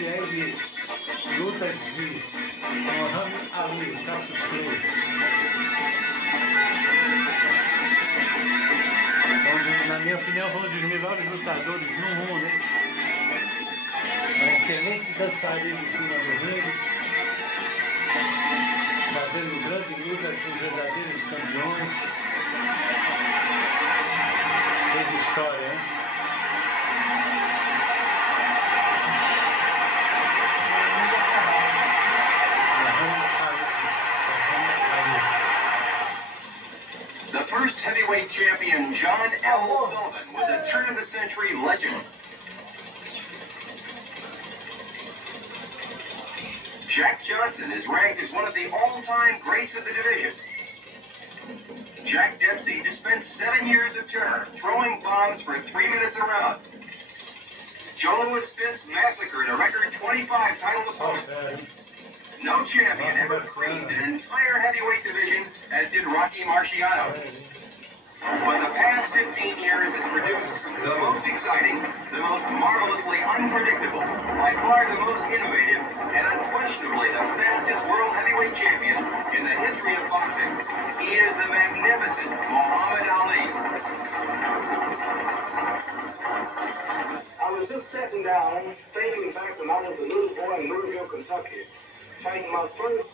série aí de lutas de Mohamed Aly, Cassios Cley. Na minha opinião, foi um dos melhores lutadores no mundo, hein? Um excelente dançarino em cima do ringue, fazendo grande luta com verdadeiros campeões. Fez história, hein? The first heavyweight champion, John L. Sullivan, was a turn-of-the-century legend. Jack Johnson is ranked as one of the all-time greats of the division. Jack Dempsey dispensed 7 years of terror, throwing bombs for 3 minutes a round. Joe Louis Fist massacred a record 25 title opponents. No champion ever creamed an entire heavyweight division as did Rocky Marciano. But the past 15 years has produced the most exciting, the most marvelously unpredictable, by far the most innovative, and unquestionably the fastest world heavyweight champion in the history of boxing. He is the magnificent Mohamed Aly. I was just sitting down, thinking back when I was a little boy in Louisville, Kentucky, fighting my first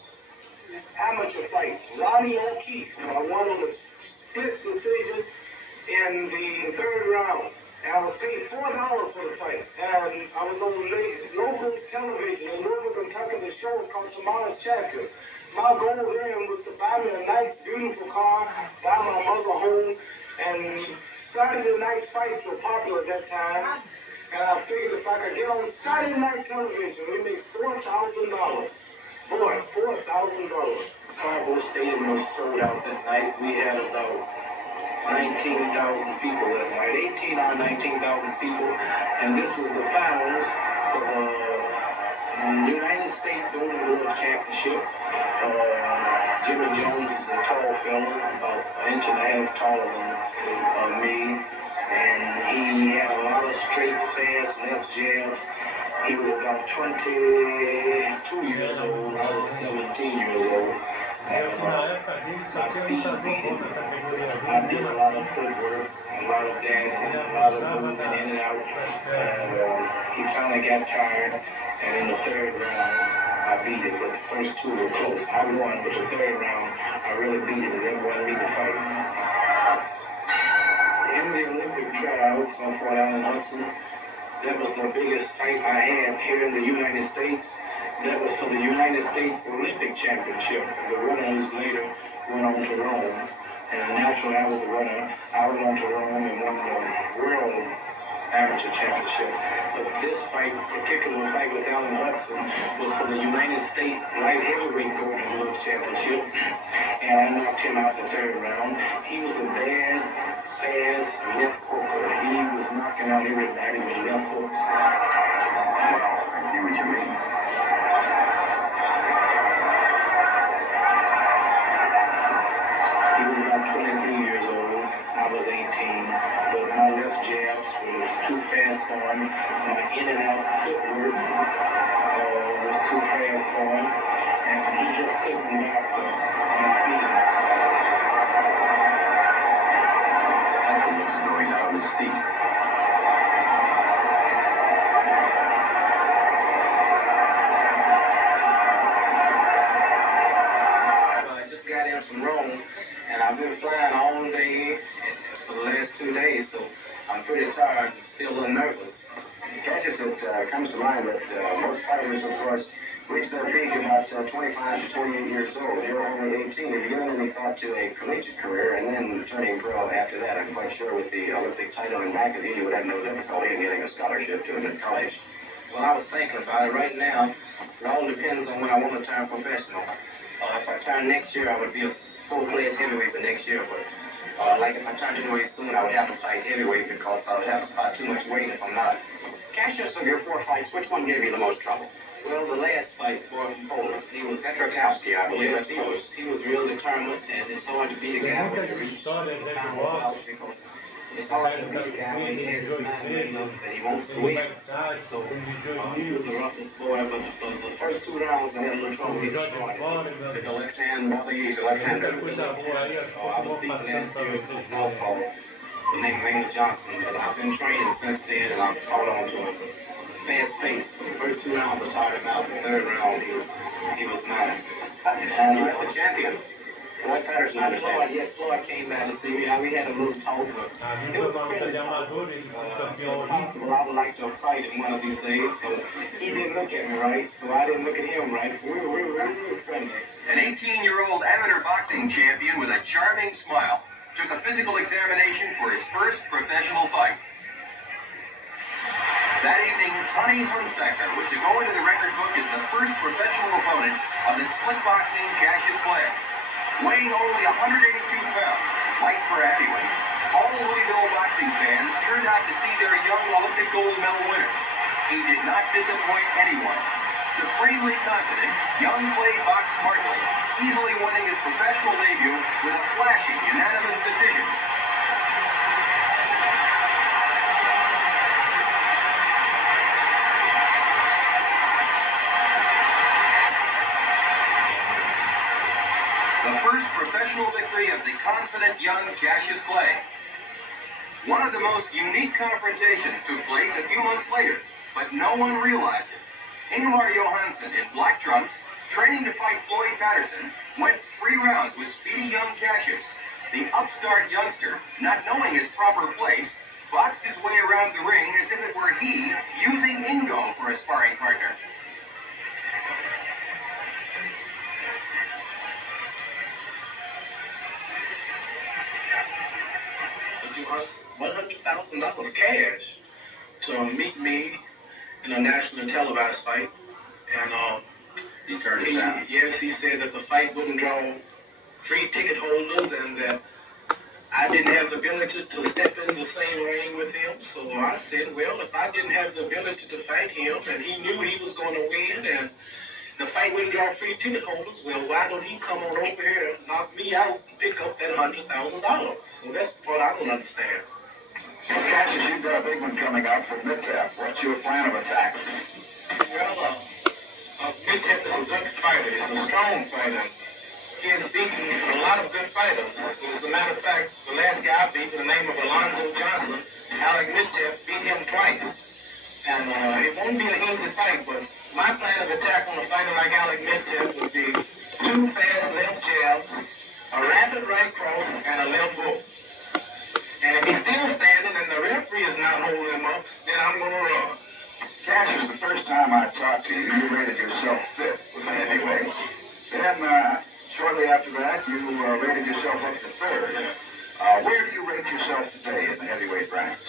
amateur fight, Ronnie O'Keefe. I won on a split decision in the 3rd round. And I was paid $4 for the fight. And I was on local television in Louisville, Kentucky. The show was called Tomorrow's Champions. My goal then was to buy me a nice, beautiful car, buy my mother home, and Saturday night fights were popular at that time. And I figured if I could get on Saturday night television, we made $4,000. Boy, $4,000. Fargo Stadium was sold out that night. We had about 19,000 people that night, 18 or 19,000 people. And this was the finals for the United States Golden Glove Championship. Jimmy Jones is a tall fella, about an inch and a half taller than me. And he had a lot of straight, fast left jabs. He was about 22 years old, I was 17 years old. And, I did a lot of footwork, a lot of dancing, a lot of moving in and out. And he finally got tired, and in the 3rd round, I beat it, but the first 2 were close. I won, but the 3rd round, I really beat it, and they wanted me to fight. In the Olympic trials, I fought Alan Hudson. That was the biggest fight I had here in the United States. That was for the United States Olympic Championship. The winners later went on to Rome. And naturally, I was the winner. I went on to Rome and won the World Amateur Championship. But this fight, particular fight with Alan Hudson, was for the United States Light Heavyweight Golden Glove Championship. And I knocked him out in the 3rd round. He was a bad, fast left hooker. He was knocking out everybody with left hooks. Well, I see what you mean. He was about 23 years old. I was 18. But my left jabs was too fast for him. My in and out footwork was too fast for him. And he just couldn't knock my speed. Hudson looks as though he's out on his feet. I just got in from Rome, and I've been flying all day for the last 2 days, so I'm pretty tired and still a little nervous. Cassius, it comes to mind that most fighters, of course, reach their peak about 25 to 28 years old. You're only 18. Have you given any thought to a collegiate career and then turning pro after that? I'm quite sure with the Olympic title in back of you, you would have no difficulty in getting a scholarship to a good college. Well, I was thinking about it right now. It all depends on when I want to turn professional. If I turn next year, I would be a full-class heavyweight for next year, but like if I turned anyway soon, I would have to fight heavyweight because I would have to spot too much weight if I'm not. Cassius, of your 4 fights, which one gave you the most trouble? Well, the last fight, boy from Poland, he was Petrakowski, I believe. Yes, he was real determined, and it's hard to beat a guy with muitas histórias aí do boxe. because It's hard to beat a guy when he has his mind enough that he wants to win. So he was the roughest boy, but the first 2 rounds I had a little trouble getting started. With the left hand, brother, he's a left-hander. I was beating last year with a southpaw. The name Raymond Johnson, but I've been training since then, and I've caught on to him. Fast pace. The first 2 rounds I taught him out. The 3rd round, he was mine. And the champion. Floyd Patterson, Floyd came back to see me. We had a little talk, but it was fairly possible. I would like to fight him one of these days. So he didn't look at me right, so I didn't look at him right. We were friendly. An 18-year-old amateur boxing champion with a charming smile took a physical examination for his first professional fight. That evening, Tony Hunsaker was to go into the record book as the first professional opponent of the slick boxing Cassios Cley. Weighing only 182 pounds, light for a heavyweight, all Louisville boxing fans turned out to see their young Olympic gold medal winner. He did not disappoint anyone. Supremely confident, young Clay boxed smartly, easily winning his professional debut with a flashing unanimous decision. The first professional victory of the confident young Cassios Cley. One of the most unique confrontations took place a few months later, but no one realized it. Ingmar Johansson in black trunks, training to fight Floyd Patterson, went 3 rounds with speedy young Cassios. The upstart youngster, not knowing his proper place, boxed his way around the ring as if it were he using Ingo for a sparring partner. $100,000 cash to meet me in a nationally televised fight, and He turned it down. yes, he said that the fight wouldn't draw free ticket holders and that I didn't have the ability to step in the same ring with him. So I said, well, if I didn't have the ability to fight him and he knew he was going to win and the fight wouldn't draw free ticket holders, well, why don't he come on over here and knock me out and pick up that $100,000? So that's what I don't understand. So, Cassius, you've got a big one coming up for Mid-Tap. What's your plan of attack? Well, Mid-Tap is a good fighter. He's a strong fighter. He has beaten a lot of good fighters. As a matter of fact, the last guy I beat, by the name of Alonzo Johnson, Alec Mid-Tap beat him twice. And it won't be an easy fight, but my plan of attack on a fighter like Alec Mid-Tap would be 2 fast left jabs, a rapid right cross, and a left hook. And if he's still standing and the referee is not holding him up, then I'm going to run. Cassius, the first time I talked to you, you rated yourself 5th with the heavyweight. Then, shortly after that, you rated yourself up to 3rd. Where do you rate yourself today in the heavyweight ranks?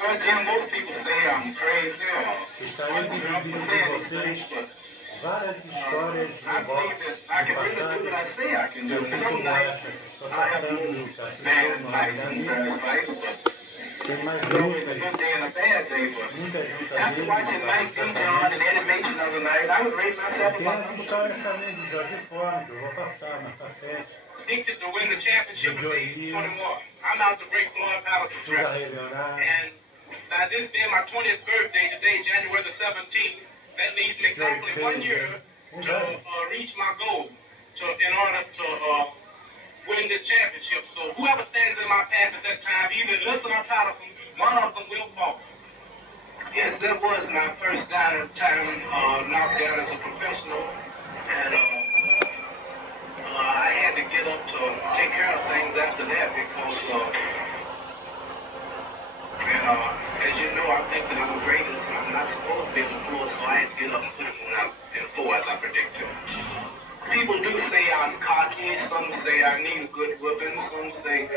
Well, Jim, most people say I'm crazy Gostaria de dividir com vocês várias histórias I do believe boxe that I do can really do what I passado, say I can do. assim Some como nights essa que está I have passando, to que assistiu bad no fights Mohamed and Aly. fast fights, but Tem mais it's always a lutas, good day and a bad day. But muitas lutas after dele, watching Mike D. John and Eddie Mason the other night, I would rate myself tem about as number 2. histórias também de Jorge Forma, que eu vou passar mais pra frente, Predicted to win the championship de at age Joey 21. Dias, I'm out to break Floyd Patterson's Suga record. Leonardo, And by this being my 20th birthday today, January the 17th, that leaves me exactly 1 year to reach my goal in order to win this championship. So whoever stands in my path at that time, either Listen or Patterson, one of them will fall. Yes, that was my first time knocked out as a professional. And I had to get up to take care of things after that because as you know, I think that I'm the greatest and I'm not supposed to be in the floor, so I had to get up and put him out in the floor as I predicted. People do say I'm cocky, some say I need a good whipping, some say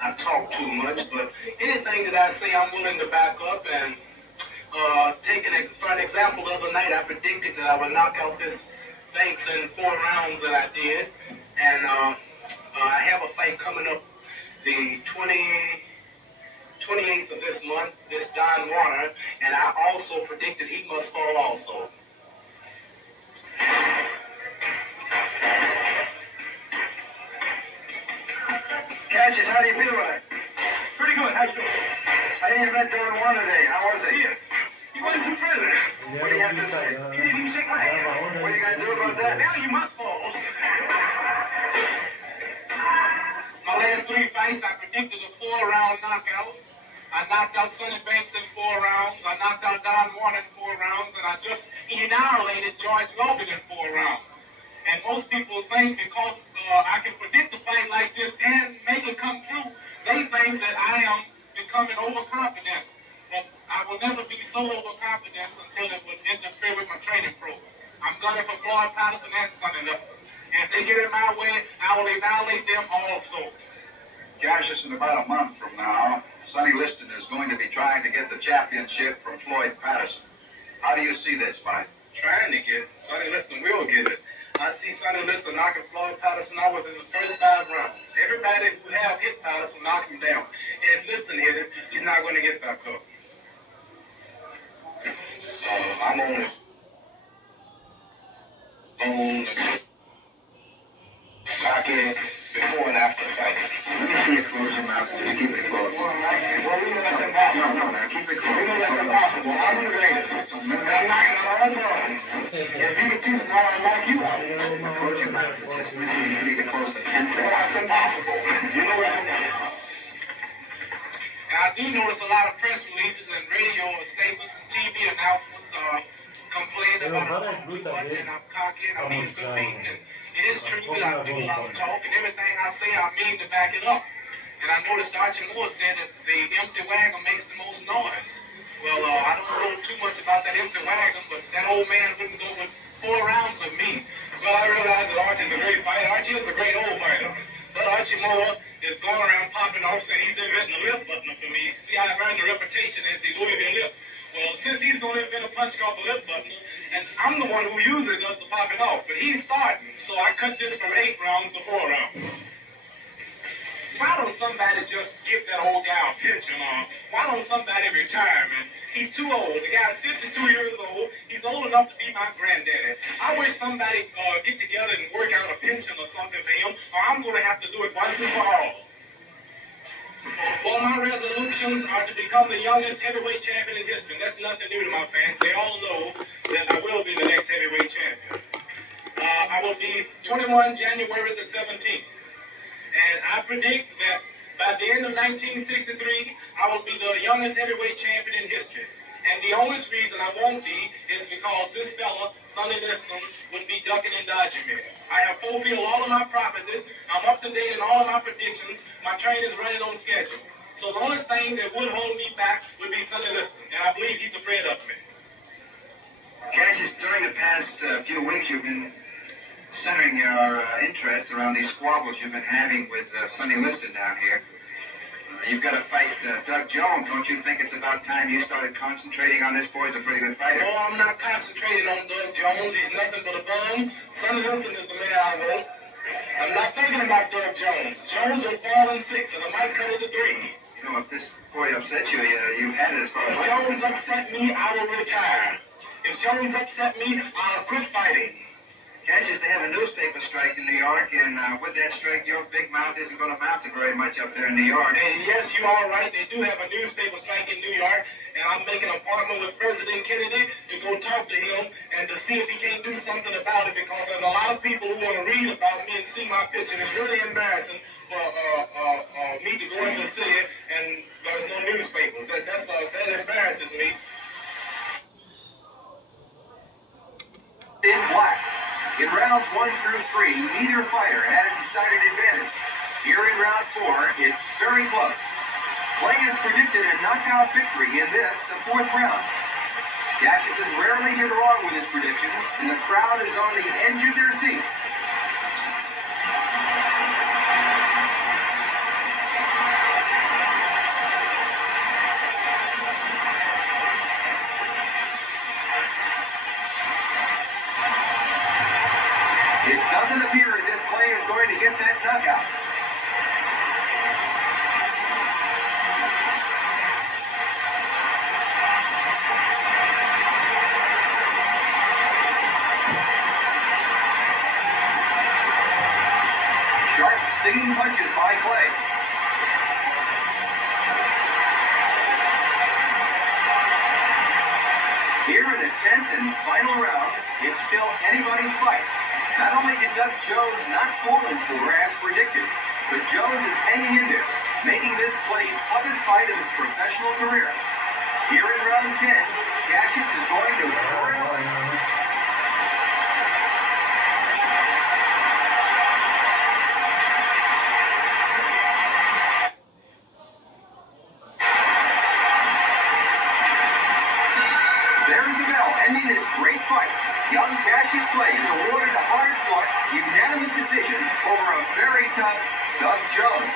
I talk too much, but anything that I say I'm willing to back up. And for an example, the other night I predicted that I would knock out this Banks in 4 rounds that I did, and I have a fight coming up the 28th of this month, this Don Warner, and I also predicted he must fall also. Cassius, how do you feel, right? Pretty good. How you doing? Instagram, You didn't even shake my hand. grava onda What are you going to do about that? Now you must fall. My last 3 fights, I predicted a 4-round knockout. I knocked out Sonny Banks in 4 rounds. I knocked out Don Juan in 4 rounds. And I just annihilated George Logan in 4 rounds. And most people think because I can predict a fight like this and make it come true, they think that I am becoming overconfident. But I will never be so overconfident until it would interfere with my training program. I'm gunning for Floyd Patterson and Sonny Liston. And if they get in my way, I will annihilate them also. Cassius, in about a month from now, Sonny Liston is going to be trying to get the championship from Floyd Patterson. How do you see this fight? Trying to get Sonny Liston will get it. I see Sonny Liston knocking Floyd Patterson out within the first 5 rounds. Everybody who have hit Patterson knock him down. And if Liston hit him, he's not going to get back up. I'm on it. Knock in before and after the fight. Let me see you close your mouth. You keep it closed. Well, we know that's impossible. No, keep it closed. We know that's impossible. I'm the greatest. And I'm knocking out all guns. If you get too small, I'll knock you out. Close your mouth. Just you keep it closed. Well, that's impossible. You know what I mean? And I do notice a lot of press releases and radio statements and TV announcements complaining about I'm too much and I'm cocky and I'm being good beaten. And it is true that I do a lot of talk and everything I say I mean to back it up. And I noticed Archie Moore said that the empty wagon makes the most noise. Well, I don't know too much about that empty wagon, but that old man wouldn't go with 4 rounds with me. Well, I realize that Archie's a great fighter. Archie is a great old fighter. But Archie Moore is going around popping off saying he's inventing a lip button for me. See, I've earned a reputation as the Louisville lip. Well, since he's going to invent a punch off a lip button, and I'm the one who usually does the popping off, but he's starting, so I cut this from 8 rounds to 4 rounds. Why don't somebody just give that old guy a pension, or why don't somebody retire, man? He's too old. The guy's 52 years old. He's old enough to be my granddaddy. I wish somebody get together and work out a pension or something for him, or I'm going to have to do it once and for all. Well, my resolutions are to become the youngest heavyweight champion in history. That's nothing new to my fans. They all know that I will be the next heavyweight champion. I will be 21 January the 17th. And I predict that by the end of 1963, I will be the youngest heavyweight champion in history. And the only reason I won't be is because this fella, Sonny Liston, would be ducking and dodging me. I have fulfilled all of my prophecies. I'm up to date in all of my predictions. My train is running on schedule. So the only thing that would hold me back would be Sonny Liston. And I believe he's afraid of me. Cassius, during the past few weeks, you've been centering your interest around these squabbles you've been having with Sonny Liston down here. You've got to fight Doug Jones. Don't you think it's about time you started concentrating on this boy? He's a pretty good fighter. Oh, I'm not concentrating on Doug Jones. He's nothing but a bum. Sonny Liston is the man I want. I'm not thinking about Doug Jones. Jones will fall in 6, and I might cut it to 3. You know, if this boy upsets you, you've had it as far as... If Jones upset me, I will retire. If Jones upset me, I'll quit fighting. Cassius, they have a newspaper strike in New York, and with that strike, your big mouth isn't going to amount to very much up there in New York. And yes, you are right. They do have a newspaper strike in New York, and I'm making an appointment with President Kennedy to go talk to him and to see if he can't do something about it, because there's a lot of people who want to read about me and see my picture. It's really embarrassing for me to go into the city and there's no newspapers. That embarrasses me. In black. In rounds 1 through 3, neither fighter had a decided advantage. Here in round 4, it's very close. Clay has predicted a knockout victory in this, the 4th round. Cassius has rarely been wrong with his predictions, and the crowd is on the edge of their seats. It doesn't appear as if Clay is going to get that knockout. Sharp, stinging punches by Clay. Here in the 10th and final final round, it's still anybody's fight. Not only did Doug Jones not fall in for as predicted, but Jones is hanging in there, making this Clay's toughest fight of his professional career. Here in round 10, Cassius is going to pour it on. There's the bell ending this great fight. Young Cassios Cley is awarded a hard-fought, unanimous decision over a very tough Doug Jones.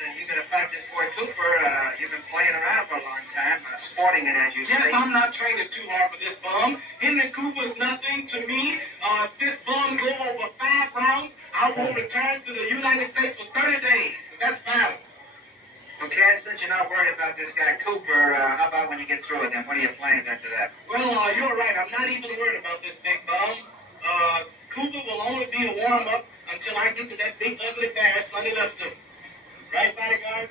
You're going to fight this boy Cooper. You've been playing around for a long time, sporting it as you say. Yes, I'm not training too hard for this bum. Henry Cooper's nothing to me. If this bum go over 5 rounds, I won't return to the United States for 30 days. That's final. Well, Cass, since you're not worried about this guy Cooper, how about when you get through with him? What are your plans after that? Well, you're right. I'm not even worried about this big bum. Cooper will only be a warm-up until I get to that big ugly bear, Sonny Liston. Right, bodyguard?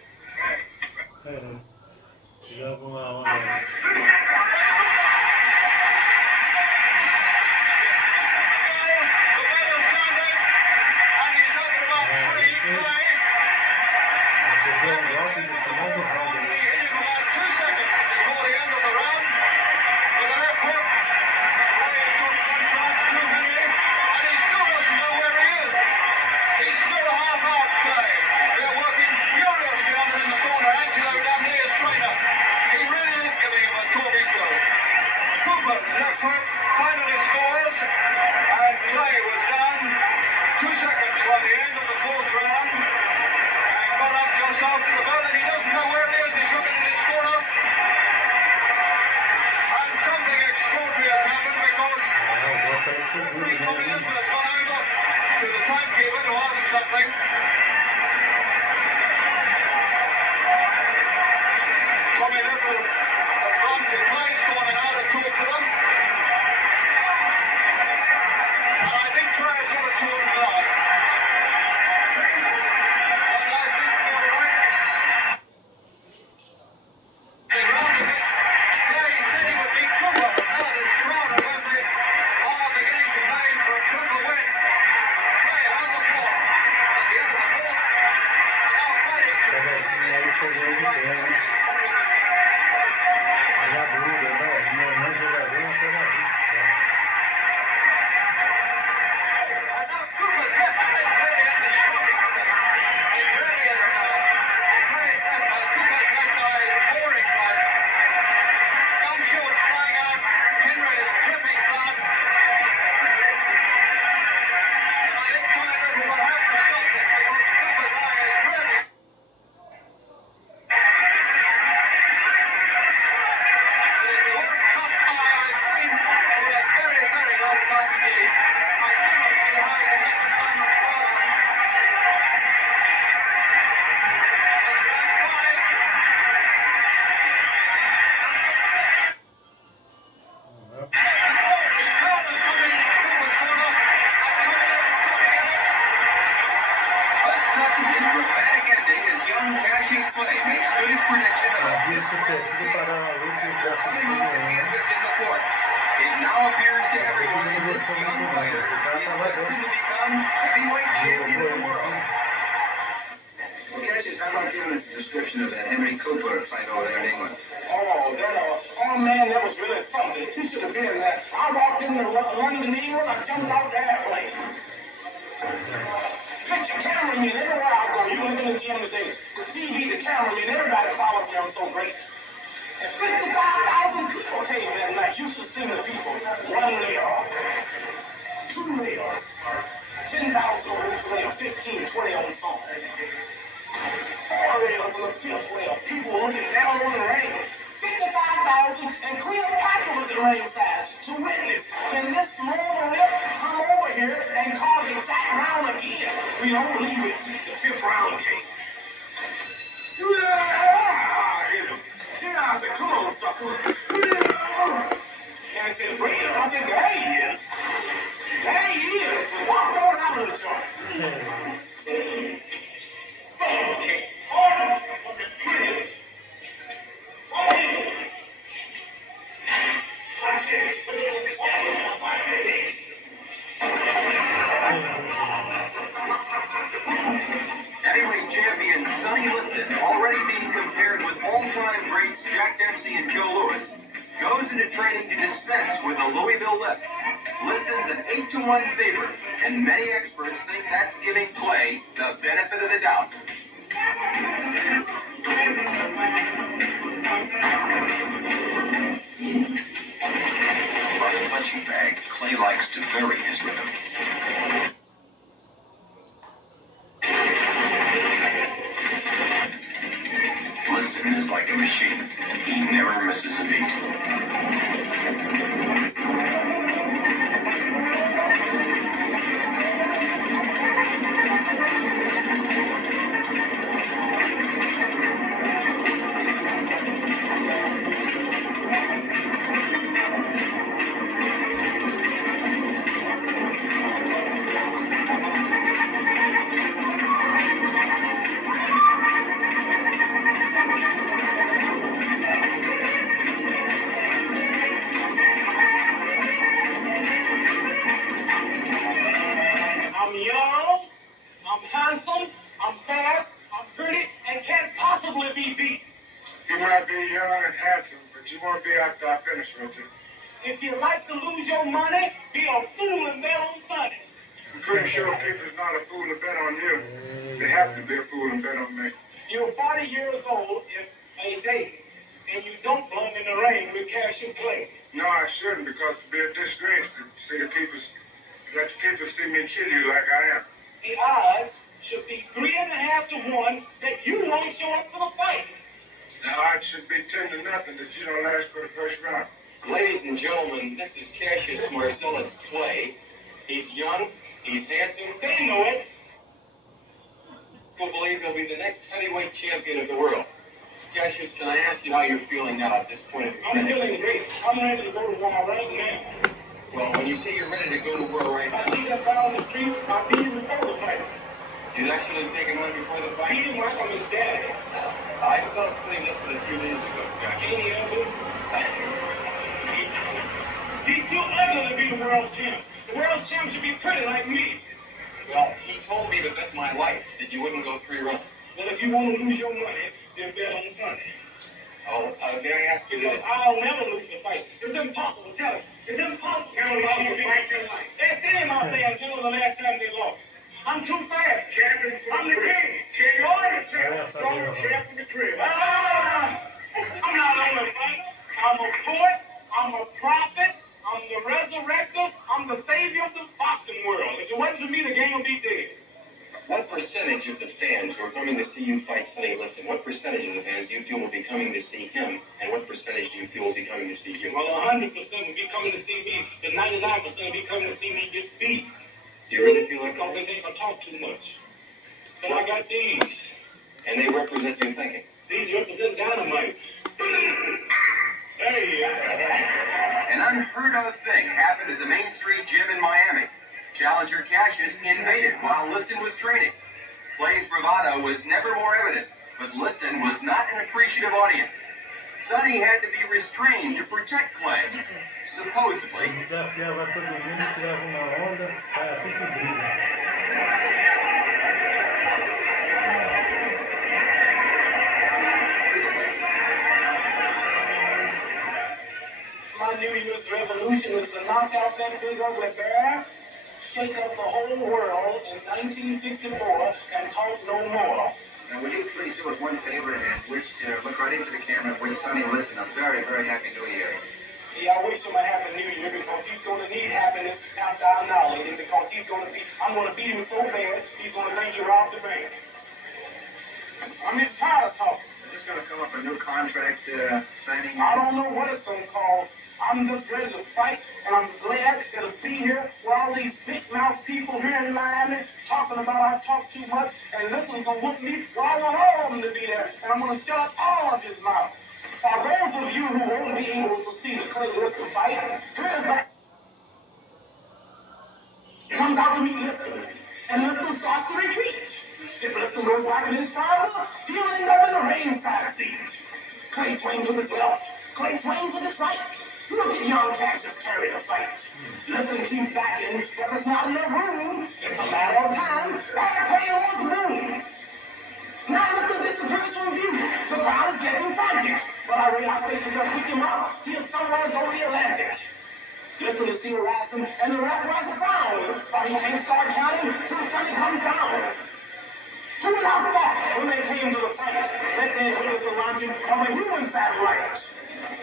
É, joga uma onda. Recebeu um golpe no final do round ali. Finally scores, and Clay was down 2 seconds from the end of the 4th round, and got up just after the bell, and he doesn't know where it is. He's looking in his corner, and something extraordinary has happened because Free Tommy Liston has gone over to the timekeeper to ask something. Tommy Liston has gone to Clay's corner now to talk to them. Isso precisa parar a luta e o Cassios Cley ganhando. It now appears to everyone Ele that this gostou young muito fighter mais. O cara is tava destined bem. to become heavyweight champion of the world. Well, Cassius, how about giving us a description of that Henry Cooper fight over there in England? Oh man, that was really something. He should have been there. I walked in London, England, I jumped out the airplane. Picture cameraman everywhere I go. You look in the gym today. The TV, the cameraman, everybody follows me. I'm so great. And 55,000 people came that night. You should see the people. 1 layer, 2 layers, 10,000 on each layer, 15, 20 on the song. 4 layers on the 5th layer. People looking down on the ring. 55,000, and Cleopatra was at ringside to witness. Can this small lip come over here and cause it that round again? We don't believe it. The 5th round came. Get out there, come on, sucker. And I said, bring it. I said, there he is. There he is. Walk on out of the joint. Jack Dempsey and Joe Louis, goes into training to dispense with the Louisville Lip. Liston's an 8-1 favorite, and many experts think that's giving Clay the benefit of the doubt. Like a punching bag, Clay likes to vary his rhythm. Liston is like a machine. He never misses a beat. I'm young, I'm handsome, I'm fast, I'm pretty, and can't possibly be beat. You might be young and handsome, but you won't be after I finish with you. If you like to lose your money, be a fool and bet on Sunday. I'm pretty sure people's not a fool to bet on you. They have to be a fool and bet on me. You're 40 years old if a day, and you don't belong in the ring with Cassios Cley. No, I shouldn't, because it'd be a disgrace to see the people, let the people see me kill you like I am. The odds should be 3.5 to 1 that you won't show up for the fight. The odds should be 10 to nothing that you don't last for the first round. Ladies and gentlemen, this is Cassios Cley. He's young, he's handsome, they know it. People believe he'll be the next heavyweight champion of the world. Cassios, can I ask you how you're feeling now at this point? I'm feeling great. I'm ready to go to war right now. Well, when you say you're ready to go to war right now, I see that guy on the street, I beat him before the fight. You'd actually taken one before the fight? Beat him like I'm his daddy. I saw Slim listen a few days ago. Can you ever? He's too ugly to be the world's champ. The world's champ should be pretty like me. Well, he told me to bet my life that you wouldn't go 3 rounds. Well, if you want to lose your money, then bet on Sunday. Oh, may I ask you this? I'll never lose a fight. It's impossible. Tell him. It's impossible. Never lost a fight in your life. Ask any of my fans when was the last time they lost. I'm too fast. Champion. I'm the king. King. You're the champ. You're the champ in the crib. I'm not only a fighter. I'm a poet. I'm a prophet. I'm the resurrector. I'm the savior of the boxing world. If it wasn't for me, the game would be dead. What percentage of the fans who are coming to see you fight Sonny Liston, what percentage of the fans do you feel will be coming to see him, and what percentage do you feel will be coming to see you? Well, 100% will be coming to see me, but 99% will be coming to see me get beat. Do you really feel like all they think I talk too much? But I got these. And they represent your thinking. These represent dynamite. Hey. An unheard of thing happened at the Main Street Gym in Miami. Challenger Cassius invaded while Liston was training. Clay's bravado was never more evident, but Liston was not an appreciative audience. Sonny had to be restrained to protect Clay. Supposedly. Desafiava todo mundo, tirava uma onda, sai assim que briga. My New Year's resolution is to knock out that big ugly bear, shake up the whole world in 1964, and talk no more. Now, would you please do us one favor and look right into the camera and wish Sonny Liston a very, very happy New Year? Yeah, I wish him a happy New Year because he's going to need happiness after I annihilate him because I'm going to beat him so bad, he's going to think you robbed the bank. I'm tired of talking. Is this going to come up a new contract signing? I don't know what it's going to call. I'm just ready to fight, and I'm glad to be here with all these big-mouth people here in Miami talking about I talk too much, and Liston's going to whoop me. Well, I want all of them to be there, and I'm going to shut up all of his mouth. For those of you who won't be able to see the Clay Liston fight, here's that. Comes out to meet Liston, and Liston starts to retreat. If Liston goes back in his father, he'll end up in the ringside seat. Clay swings with his left. Clay swings with his right. Look at young Cassius carry the fight. Liston keeps backing, but there's not enough room. It's a matter of time. Clay on the move. Now Liston disappears from view. The crowd is getting frantic. But our radar station just picked him up. He is somewhere over the Atlantic. Listen to see harassing, and the rat was a sound. But he can't start counting till the sun comes down. 2 hours back, when they came to the site, that they heard the launching of a human satellite.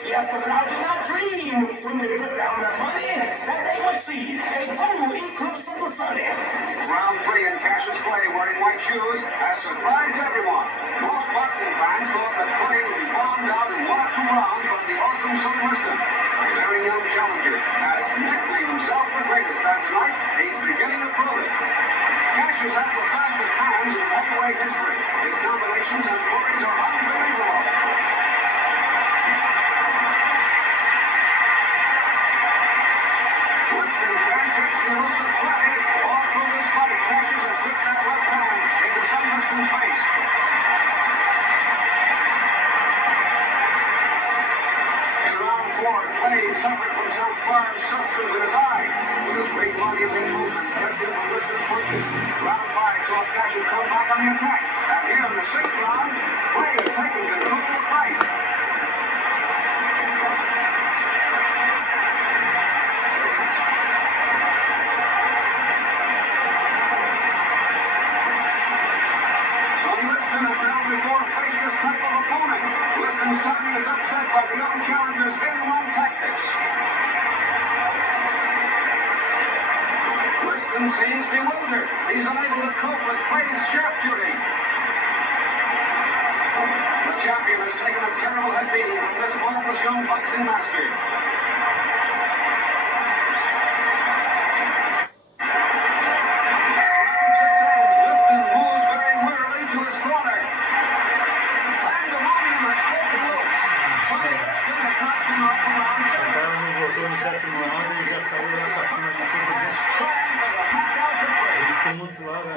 Yes, the crowd did not dream when they put down their money that they would see a total eclipse of the sun. Round 3 and Cassios Cley wearing white shoes has surprised everyone. Most boxing fans thought that Cley would be bombed out in 1 or 2 rounds from the awesome Son Liston. A very young challenger has nicknamed himself the greatest, and tonight he's beginning to prove it. Cassios has the fastest hands in heavyweight history. His combinations and flurries are unbelievable. Liston pancakes the elusive Cley. All through this fight, Cassios has whipped that left hand into Son Liston's face. In round 4, Cley suffered from some foreign substance in his eye. With his great body of movement, kept him from Liston's punches. Round 5 saw Cassios come back on the attack. And here in the 6th round, Cley is taking control of the fight. Before faced this type of opponent. Liston's timing is upset by the young challenger's in-one tactics. Liston seems bewildered. He's unable to cope with Clay's sharpshooting. The champion has taken a terrible head beating from this marvelous young boxing master. Voltou no 7º round e já saiu lá pra cima de todo mundo. Ele tumultuava,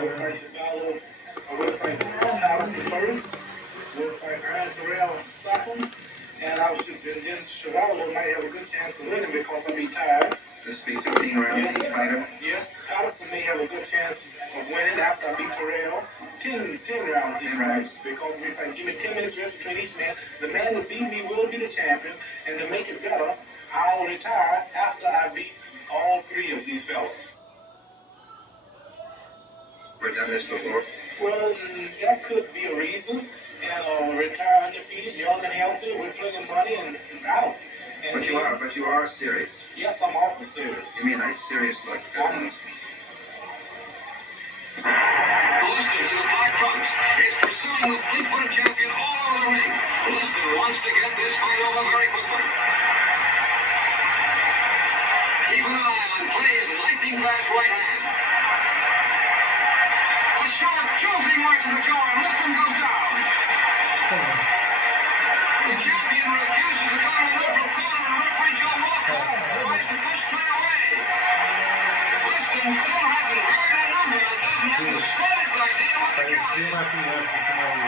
We'll fight Allison first. We'll fight Terrell and stop him. And then Chevalier might have a good chance to win him because I'll be tired. This be 15 rounds each fighter. Yes, Allison may have a good chance of winning after I beat Terrell. 10 rounds each fight. Because if I give me 10 minutes rest between each man, the man that beat me will be the champion. And to make it better, I'll retire after I beat all 3 of these fellas. We've done this before. Well, that could be a reason. And retire undefeated, young and healthy, with plenty of money and out. And But you are serious. Yes, I'm awfully serious. You mean I'm serious like Liston in the black trunks is pursuing the fleet-footed champion all over the ring. Liston wants to get this fight over very quickly. Keep an eye on Clay's lightning-fast right hand. A sharp, choosing right to the jaw, and Liston goes down. The champion refuses to go to the neutral corner, and referee Joe Walker tries to push Clay away. Liston still hasn't heard that number and doesn't have the slightest idea what the count parecia is. uma criança em cima dele.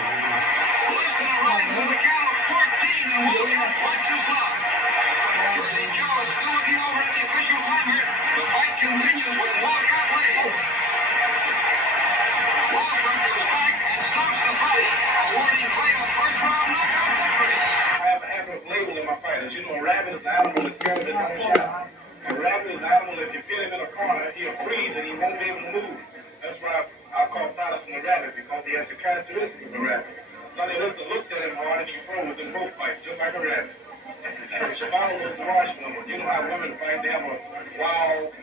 Liston rises to the count of 14 and Walker flips his block. Jersey Joe is still looking over at the official timer. The fight continues with Walker lead. Walker goes back and stops the fight, awarding Clay a first-round knockout victory. I have a habit of labeling my fighters. You know, a rabbit is an animal that carries a no shot. A rabbit is an animal that if you pin him in a corner, he'll freeze and he won't be able to move. That's why I call Patterson a rabbit, because he has the characteristics of a rabbit. Sonny Liston looked at him hard and he froze in both fights, just like a rabbit. And Chevalier was the washwoman. You know how women fight, they have a wild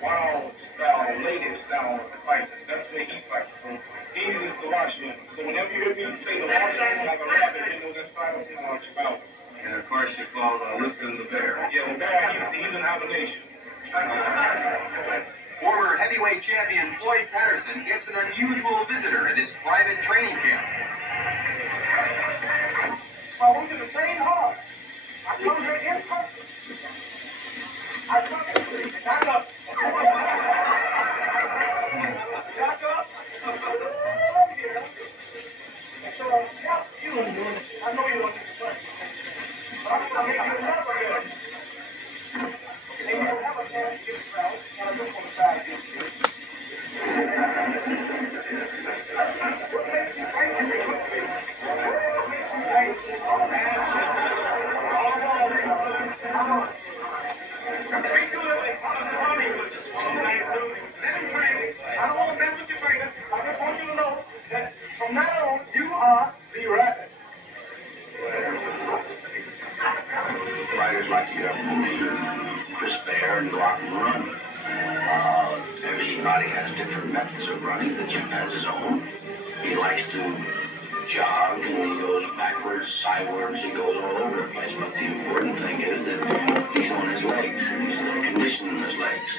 style, lady style fight. That's where he fights from. He is the washwoman. So whenever you hear me say the washwoman like a rabbit, you know that's Patterson or Chevalier. And of course you call Liston the bear. Yeah, the bear, he's an hibernation. Former heavyweight champion Floyd Patterson gets an unusual visitor at his private training camp. So I want you to train hard. I come here in person. I come here. Back up. Back up. So, yeah, you want to do it. I know you want to do it. But I'm going to make you never get it. And you will have a chance to get it well, and I just want to try to get it. What makes you fight now you are the rabbit. Riders like to get up in the crisp air and go out and run. Everybody has different methods of running. The Jim has his own. He likes to jog, and he goes backwards, sideways, he goes all over the place. But the important thing is that he's on his legs. He's conditioning his legs.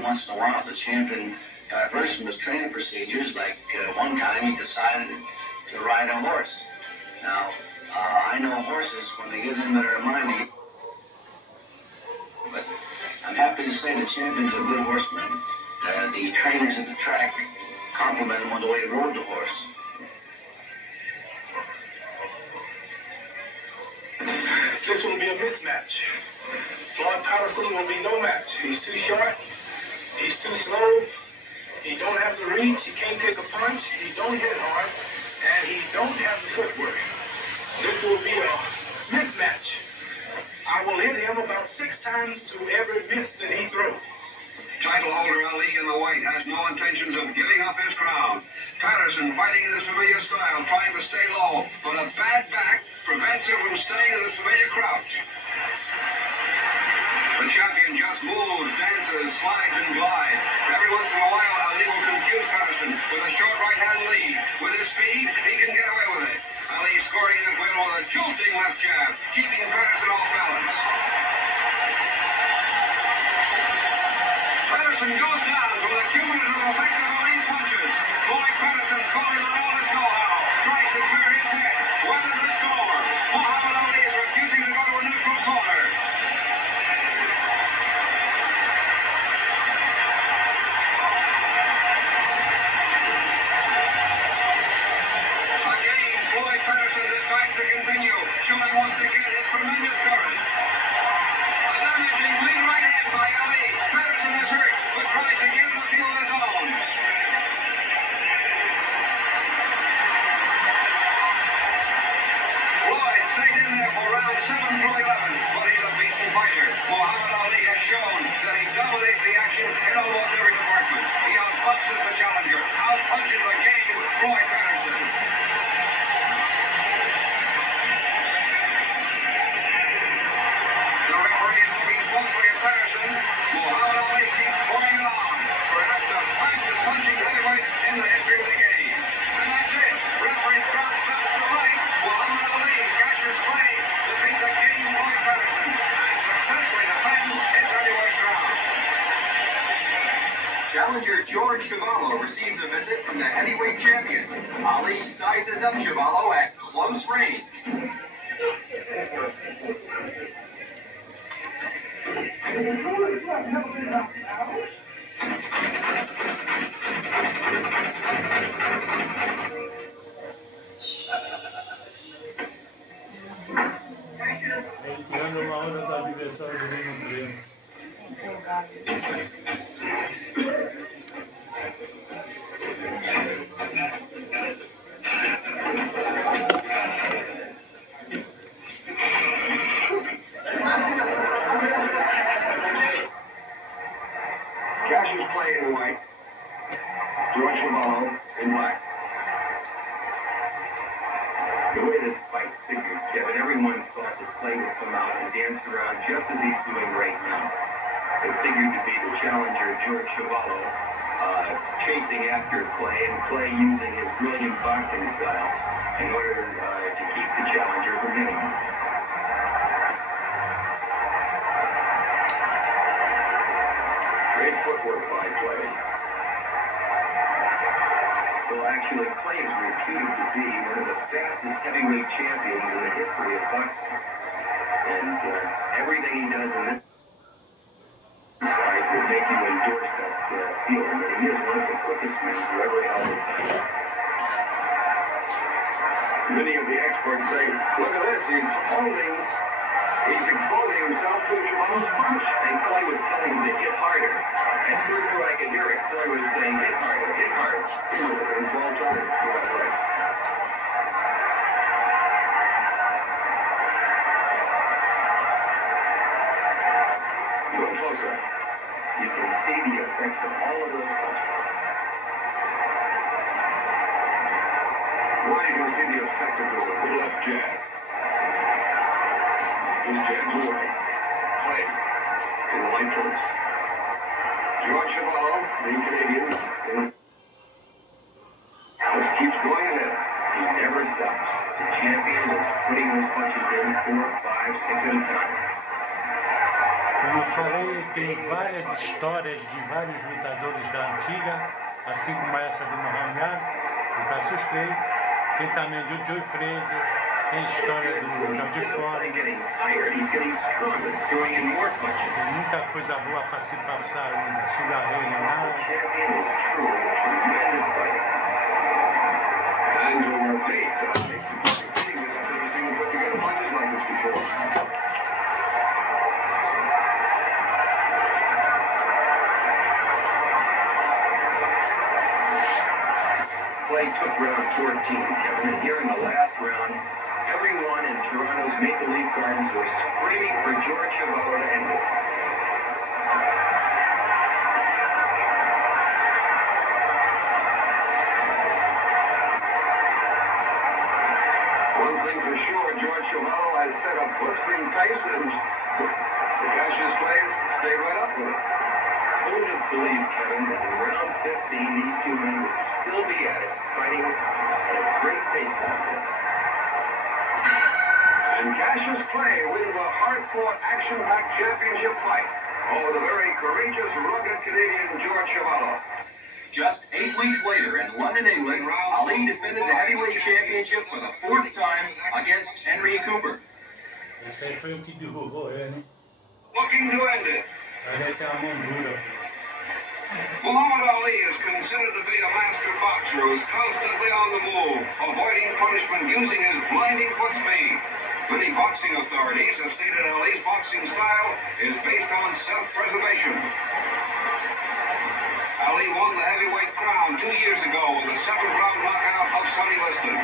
Once in a while, the champion diverts from his training procedures. Like one time, he decided to ride a horse. Now, I know horses, when they get in their mind, but I'm happy to say the champion's a good horseman. The trainers at the track compliment him on the way he rode the horse. This will be a mismatch. Floyd Patterson will be no match. He's too short. He's too slow. He don't have the reach. He can't take a punch. He don't hit hard. And he don't have the footwork. This will be a mismatch. I will hit him about 6 times to every miss that he throws. Title holder Ali in the white has no intentions of giving up his crown. Patterson fighting in the familiar style, trying to stay low, but a bad back prevents him from staying in the familiar crouch. The champion just moves, dances, slides, and glides. Every once in a while, Ali will confuse Patterson with a short right-hand lead. With his speed, he can get away with it. Ali scoring his win with a jolting left jab, keeping Patterson off balance. Patterson goes down from the cumulative effect of Ali's punches. Floyd Patterson calling on all his know-how. Tries to clear his head. What is the score? Mohamed Aly is refusing to go to a neutral corner. To continue, showing once again his tremendous courage. A damaging lead right hand by Ali. Patterson is hurt, but tries to give the field his own. Floyd stayed in there for round 7 through 11, but he's a beaten fighter. Mohamed Aly has shown that he dominates the action in almost every department. He outboxes the challenger, outpunches the game, Floyd Patterson. Patterson, Mohamed Aly keeps pouring it on. Perhaps the fastest punching heavyweight in the history of the game. And that's it. Referee Scott stops the fight. Mohamed Aly, Cassios Cley, defeats the King Floyd Patterson and successfully defends his heavyweight crown. Challenger George Chuvalo receives a visit from the heavyweight champion. Ali sizes up Chuvalo at close range. Tirando uma hora da adversário do mesmo treino. Cassios Cley in white. George Chuvalo in black. The way this fight figured, Kevin, everyone thought that Clay would come out and dance around just as he's doing right now. It figured to be the challenger, George Chuvalo, chasing after Clay, and Clay using his brilliant boxing style in order to keep the challenger from hitting him. Great footwork by Clay. Well, actually, Clay is reputed to be one of the fastest heavyweight champions in the history of boxing. And everything he does in this fight will make you endorse that feeling. That he is one of the quickest men who ever held a fight. Many of the experts say, look at this, he's holding He's exposing himself to Shabal's punch. And Clay was telling him to hit harder. And through I could hear it. Clay was saying, hit harder, hit harder. He was in 12 times. Look closer. You can see the effects of all of those punches. Now you can see the effect of the left jab. His jabs away. Clay in the light post. George Chabal, the Canadian, just keeps going ahead. He never stops. The champion is putting those punches in 4, 5, 6 at a time. Como eu falei, tem várias histórias de vários lutadores da antiga, assim como essa do Mohamed Aly, do Cassios Cley, tem também do Joe Frazier, tem história do Jorge Foreman. Tem muita coisa boa para se passar ainda, Sugarreira, nada. Clay took round 14, Kevin, and here in the last round, everyone in Toronto's Maple Leaf Gardens was screaming for George Chabal to end it. One thing for sure, George Chabal has set a blistering pace, and the Cassios Cley stayed right up with it. Who would have believed, Kevin, that in round 15, these two men would still be at it, fighting at a great pace like this. And Cassios Cley wins a hard-fought, action-packed championship fight over the very courageous, rugged Canadian George Chabal. Just 8 weeks later in London, England, Ali defended the heavyweight championship for the 4th time against Henry Cooper. Esse aí foi o que derrubou ele, né? Looking to end it. Aí tem a mão dura. Muhammad Ali is considered to be a master boxer who is constantly on the move, avoiding punishment using his blinding foot speed. Many boxing authorities have stated Ali's boxing style is based on self-preservation. Ali won the heavyweight crown 2 years ago with a 7th-round knockout of Sonny Liston.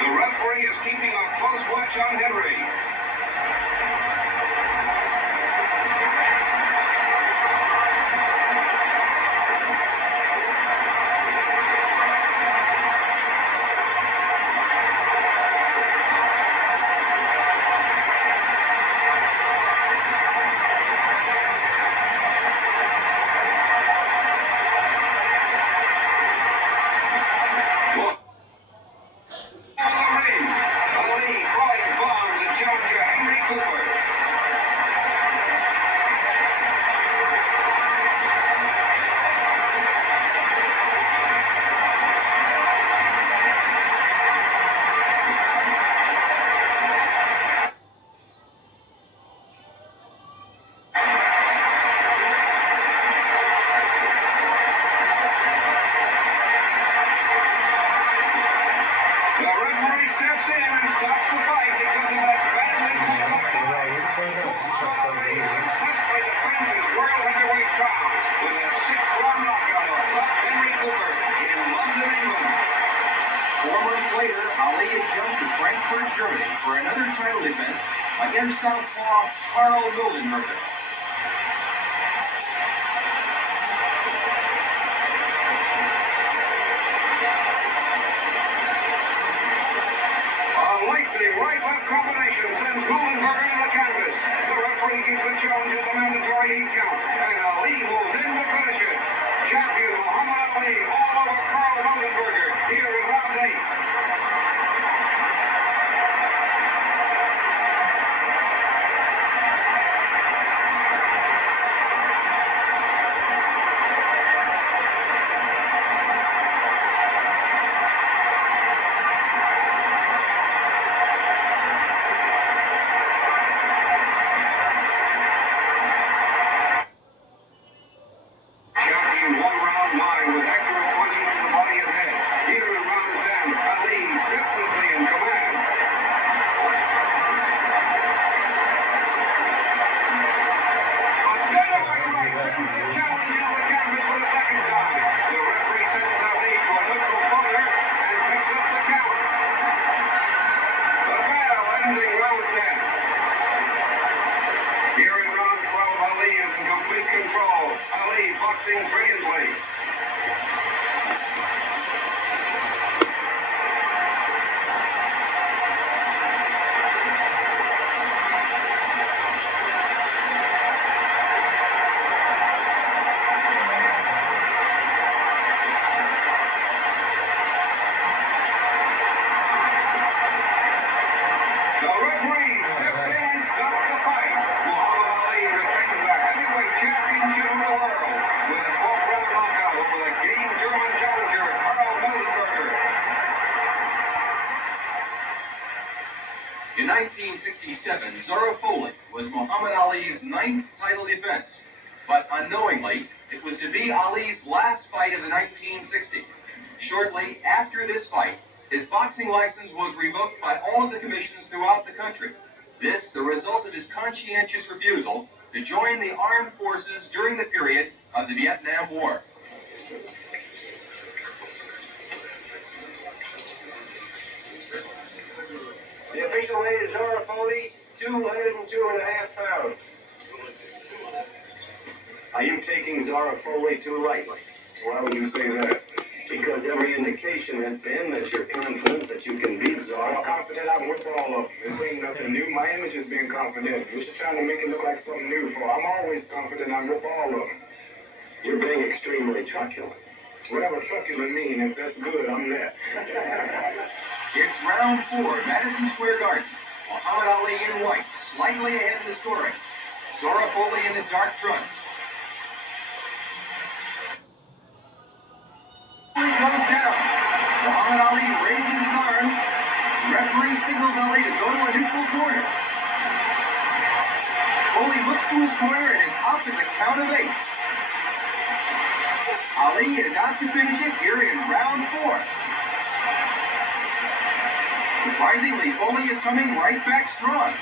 The referee is keeping a close watch on Henry. Germany for another title defense against southpaw Karl Mildenberger. A lengthy right-left combination sends Mildenberger to the canvas. The referee keeps the challenge at the mandatory 8 count, and Ali moves in to finish it. Champion Mohamed Aly all over Karl Mildenberger. Here is round 8. boxing brilliantly. The referee steps in and stops the fight. Muhammad Ali retains the heavyweight championship of the world with a 12th-round knockout over the game German challenger Karl Melzenberger. In 1967, Zora Foley was Muhammad Ali's 9th title defense, but unknowingly, it was to be Ali's last fight of the 1960s. Shortly after this fight, his boxing license was revoked by all of the commissions throughout the country. This, the result of his conscientious refusal to join the armed forces during the period of the Vietnam War. The official weight is Zora Foley, 202.5 pounds. Are you taking Zora Foley too lightly? Why would you say that? Because every indication has been that you're confident that you can beat Zora. I'm confident I can whip all of them. This ain't nothing new. My image is being confident. You're just trying to make it look like something new. For I'm always confident I can whip all of them. You're being extremely truculent. Whatever truculent mean, if that's good, I'm there. It's round 4, Madison Square Garden. Muhammad Ali in white, slightly ahead in the scoring. Zora Foley in the dark trunks. Foley goes down. Muhammad Ali raises his arms. Referee signals Ali to go to a neutral corner. Foley looks to his corner and is up at the count of 8. Ali is out to finish it here in round 4. Surprisingly, Foley is coming right back strong.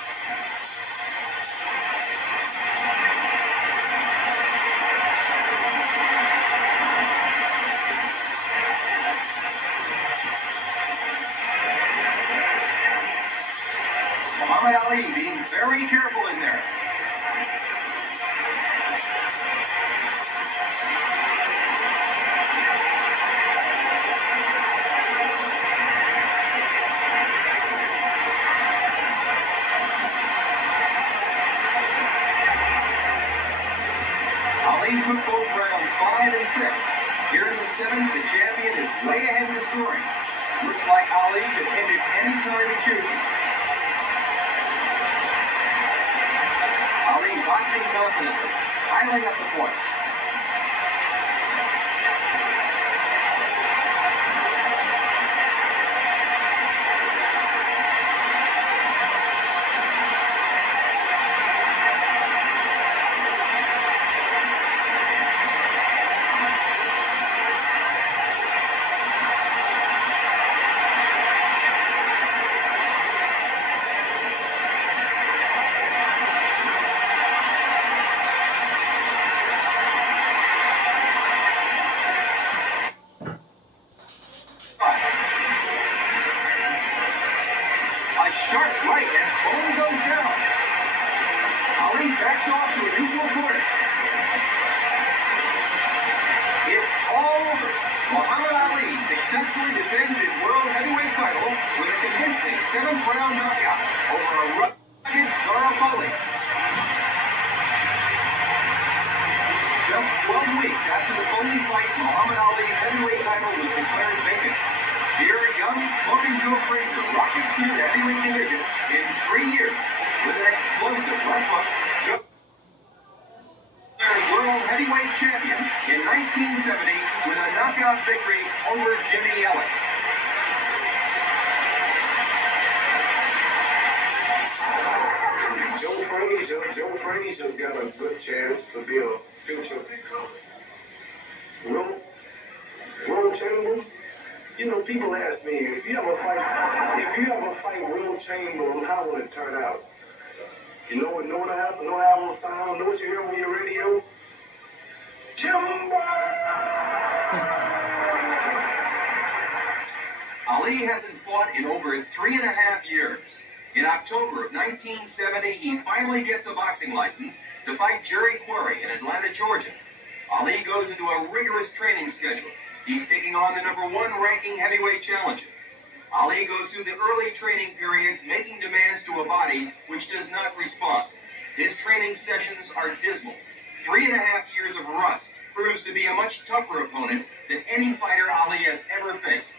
Muhammad Ali being very careful in there. Ali took both rounds 5 and 6. Here in the 7th, the champion is way ahead in the scoring. Looks like Ali could end it any time he chooses. Ali boxing confidently, piling up the points. A sharp right and Foley goes down. Ali backs off to a neutral corner. It's all over. Muhammad Ali successfully defends his world heavyweight title with a convincing 7th-round knockout over a rugged Zora Foley. Just 12 weeks after the Foley fight, Muhammad Ali's heavyweight title was declared vacant. Here, young Smoking Joe Frazier rockets through the heavyweight division in 3 years with an explosive left hook. Joe world heavyweight champion in 1970 with a knockout victory over Jimmy Ellis. Joe Frazier's got a good chance to be a future world champion. You know, people ask me, if you ever fight Will Chamberlain, how will it turn out? You know what happen? Know how it will sound? Know what you hear on your radio? Timber! Ali hasn't fought in over 3.5 years. In October of 1970, he finally gets a boxing license to fight Jerry Quarry in Atlanta, Georgia. Ali goes into a rigorous training schedule. He's taking on the #1 ranking heavyweight challenger. Ali goes through the early training periods, making demands to a body which does not respond. His training sessions are dismal. 3.5 years of rust proves to be a much tougher opponent than any fighter Ali has ever faced.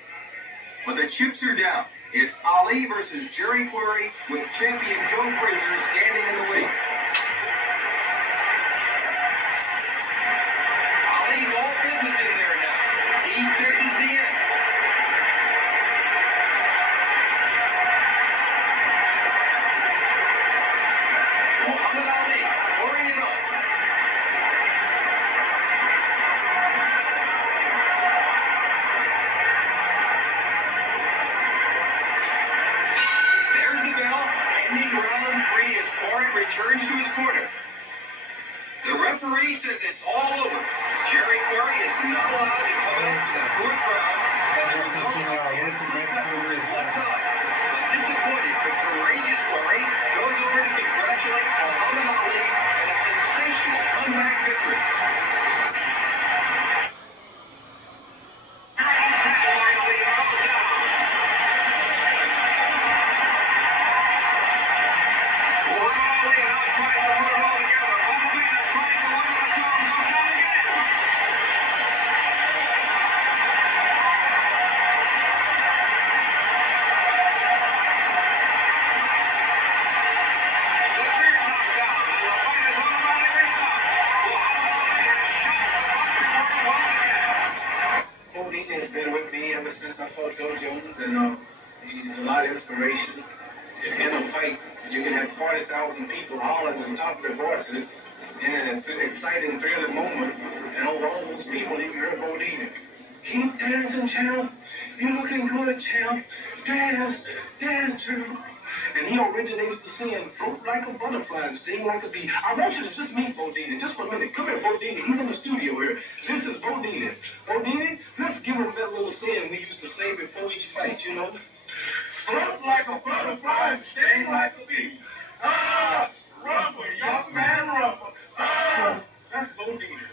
But the chips are down. It's Ali versus Jerry Quarry, with champion Joe Frazier standing in the lead. Ali's all business in there now. He threatens the end. Mohamed Aly pouring it on. There's the bell. Ending round 3 as Quarry returns to his corner. The referee says it's all over. Jerry Quarry is not allowed to come out to the 4th round. Disappointed, but courageous Quarry goes over to congratulate Mohamed Aly on a sensational comeback victory. Has been with me ever since I fought Joe Jones, and he's a lot of inspiration. In a fight, you can have 40,000 people hollering at the top of their voices, and it's an exciting, thrilling moment. And over all those people, you hear Bodine. Keep dancing, champ. You're looking good, champ. Dance, dance, too. And he originated the saying, float like a butterfly and sting like a bee. I want you to just meet Bodine just for a minute. Come here, Bodine. He's in the studio here. This is Bodine. Bodine, let's give him that little saying we used to say before each fight, you know. Float like a butterfly and sting like a bee. Ah, rougher, young man, rougher. Ah, that's Bodine.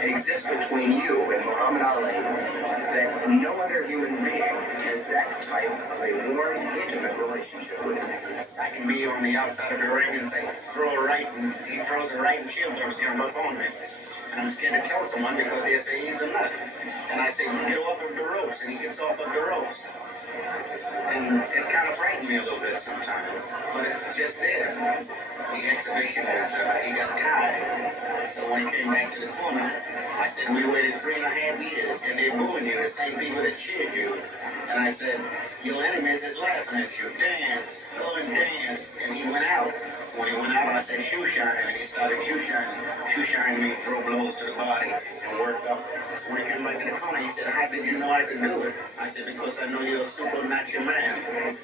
Exists between you and Mohamed Aly that no other human being has that type of a warm, intimate relationship with. I can be on the outside of the ring and say, throw a right, and he throws a right and she'll throw both on me. And I'm scared to tell someone because they say he's a nut. And I say, get off of the ropes, and he gets off of the ropes. And it kind of frightens me a little bit sometimes, but it's just there. The exhibition is, he got tired. So when he came back to the corner, I said, we waited 3.5 years, and they're booing you, the same people that cheered you. And I said, your enemies is laughing at you. Dance, go and dance. And he went out. When he went out, I said, shoe shine, and he started shoe shining. Shoe shining me, throw blows to the body, and worked up. When he came back to the corner, he said, how did you know I could do it? I said, because I know you're a supernatural man.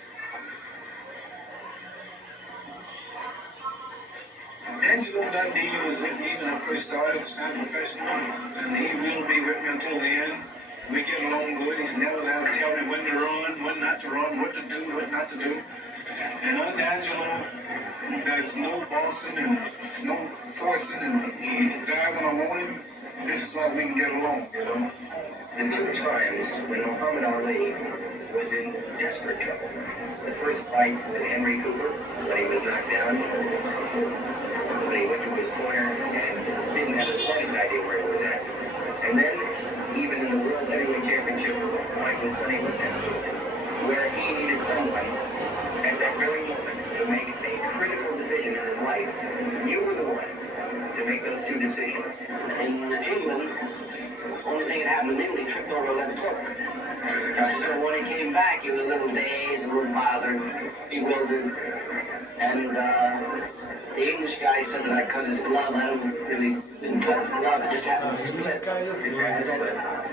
Angelo Dundee was with me when I first started as a professional, and he will be with me until the end. We get along good. He's never there to tell me when to run, when not to run, what to do, what not to do. And under Angelo, there's no bossing and no forcing, and he's there when I want him. This is why we can get along, you know. The two times when Mohamed Aly was in desperate trouble. The first fight with Henry Cooper, when he was knocked down, when he went to his corner and didn't have the slightest idea where he was at. And then, even in the World Heavyweight Championship fight with Sonny Liston, where he needed someone at that very moment to make a critical decision in his life. You were the one to make those two decisions. In England, only thing that happened in England, he tripped over a left hook. So when he came back, he was a little dazed, a little bothered, bewildered. And the English guy said that I cut his glove. I didn't cut his glove, it just happened to split.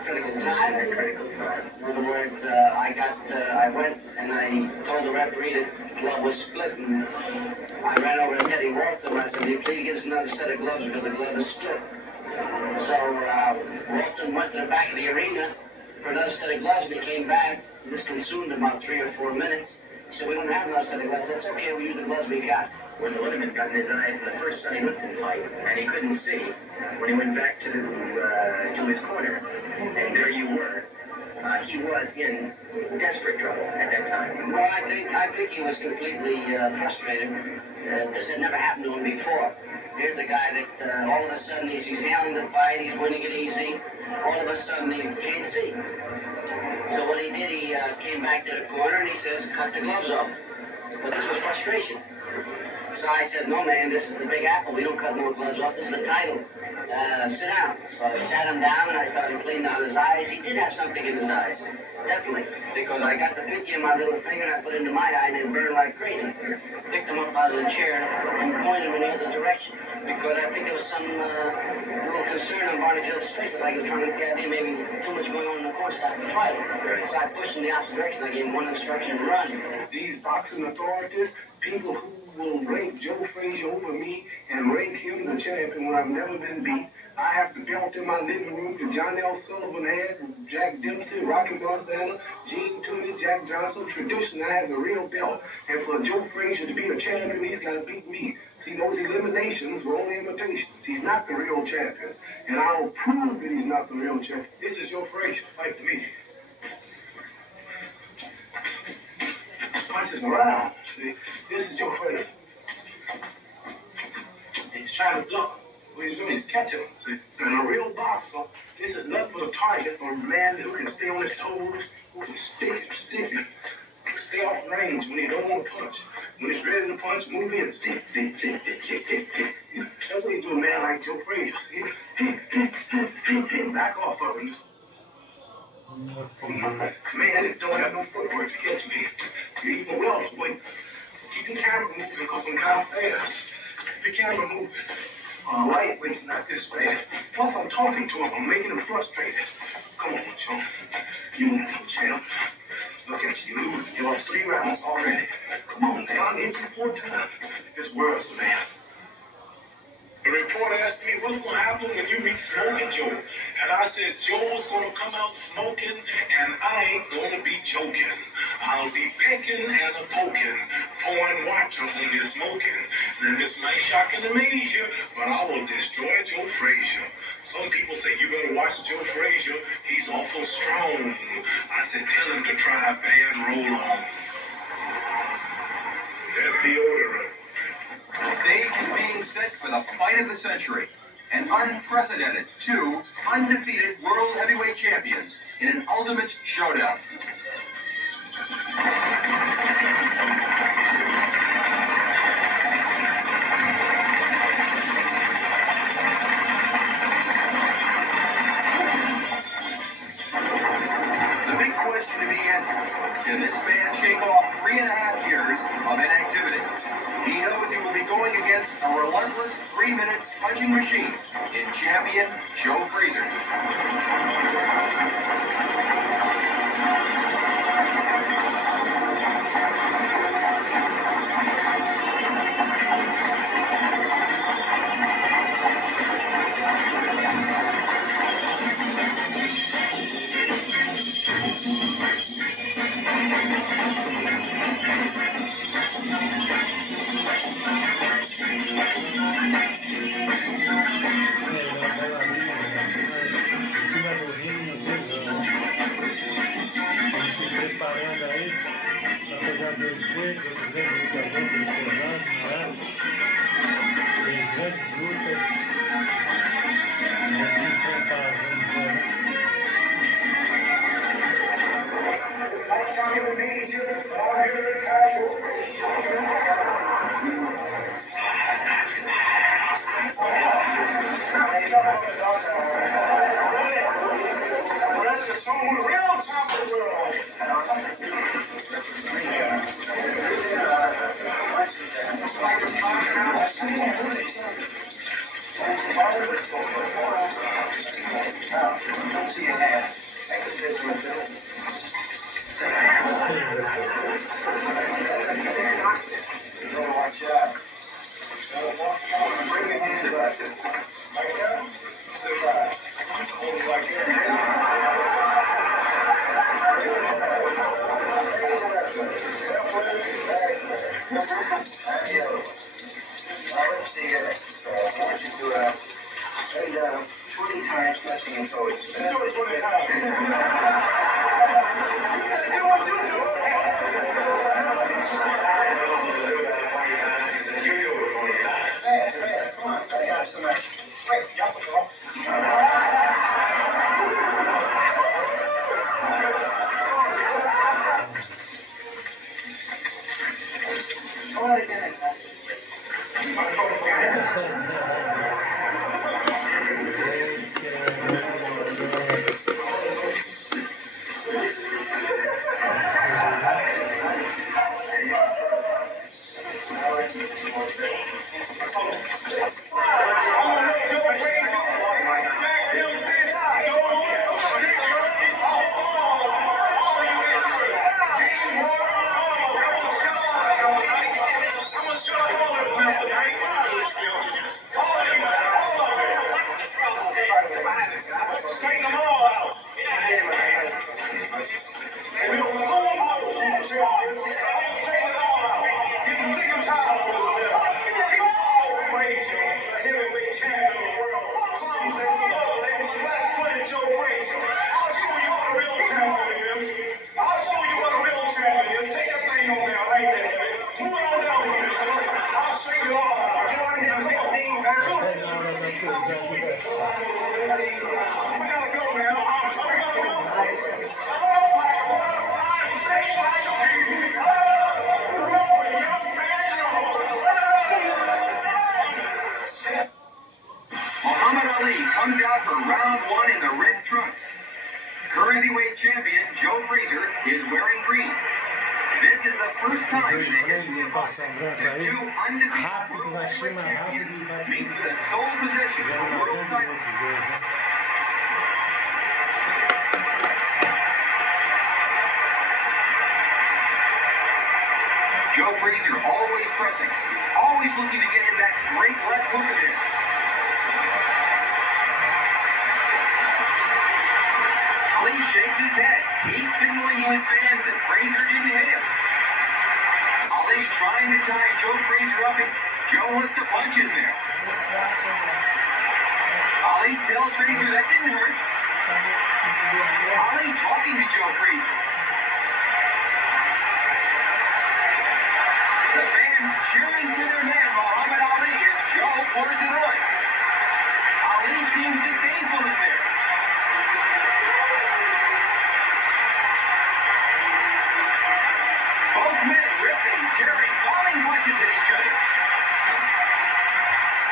Critical time. In other words, I went and I told the referee that the glove was split, and I ran over to Teddy Walton and I said, will you please get us another set of gloves because the glove is split. So Walton went to the back of the arena for another set of gloves, and he came back. This consumed about 3 or 4 minutes. He said, we don't have another set of gloves. That's okay, we use the gloves we got. when the liniment got in his eyes in the first Sonny Liston fight, and he couldn't see. When he went back to his corner, and there you were. He was in desperate trouble at that time. Well, I think he was completely frustrated. This had never happened to him before. Here's a guy that all of a sudden he's handling the fight, he's winning it easy. All of a sudden he can't see. So what he did, he came back to the corner and he says, cut the gloves off. But this was frustration. So I said, no man, this is the Big Apple. We don't cut more gloves off. This is the title. Sit down. So I sat him down and I started cleaning out his eyes. He did have something in his eyes. Definitely. Because I got the pinky in my little finger and I put it into my eye and it burned like crazy. Picked him up out of the chair and pointed him in the other direction. Because I think there was some little concern on Barneyfield's face, like he was trying to get me, maybe too much going on in the course after the fight. So I pushed him in the opposite direction. I gave him one instruction to run. These boxing authorities, people who will rank Joe Frazier over me and rank him the champion when I've never been beat. I have the belt in my living room that John L. Sullivan had, Jack Dempsey, Rocky Montana, Gene Tooney, Jack Johnson. Tradition, I have the real belt. And for Joe Frazier to be a champion, he's got to beat me. See, those eliminations were only imitations. He's not the real champion. And I'll prove that he's not the real champion. This is Joe Frazier. Fight to me. Punches around. See, this is Joe Frazier. He's trying to block. What he's doing is catching him. See, and a real boxer, this is nothing but a target for a man who can stay on his toes, who can stick him. Stay off range when he don't want to punch. When he's ready to punch, move in. Stick. That's what you do, a man like Joe Frazier. Back off of him. Man, it don't have no footwork to catch me. You even welterweight. Keep the camera moving because I'm kind of fast. Keep the camera moving. Lightweight's not this fast. Plus, I'm talking to him. I'm making him frustrated. Come on, Joe. You want to champ. Look at you. You lost 3 rounds already. Come on, man. I'll hit you 4 times. It's worse, man. The reporter asked me, what's going to happen when you meet Smoking Joe? And I said, Joe's going to come out smoking, and I ain't going to be joking. I'll be picking and a poking, pouring water when you're smoking. Then this might shock and amaze you, but I will destroy Joe Frazier. Some people say, you better watch Joe Frazier. He's awful strong. I said, tell him to try a band roll on. There's deodorant. The stage is being set for the fight of the century. An unprecedented 2 undefeated world heavyweight champions in an ultimate showdown. The big question to be answered, can this man shake off 3.5 years of inactivity? He knows he will be going against a relentless 3-minute punching machine in champion Joe Frazier. Preparando aí para pegar 2 vezes, outro grande lutador peso pesado, não é? Tem grandes lutas, vão se enfrentar, vamos ver, né? And the other one. Now let's see it. I want you to lay 20 times touching and toes. Do it 20 times. You do it 20 times. Hey, come on. I got some extra. Wait, you got some more? Mohamed Aly comes out for round one in the red trunks. Current heavyweight champion Joe Frazier is wearing green. This is the first time in the history of boxing that two undefeated world heavyweight champions meet for the sole possession of the world title. Joe Frazier always pressing, always looking to get in that great left hook of his. Aly shakes his head. He's signaling to his fans that Frazier didn't hit him. Aly trying to tie Joe Frazier up, and Joe wants to punch in there. Aly tells Frazier that didn't hurt. Aly talking to Joe Frazier. The fans cheering for their man, Mohamed Aly, as Joe pours it on. Aly seems disdainful in there. Both men ripping, tearing, falling punches at each other.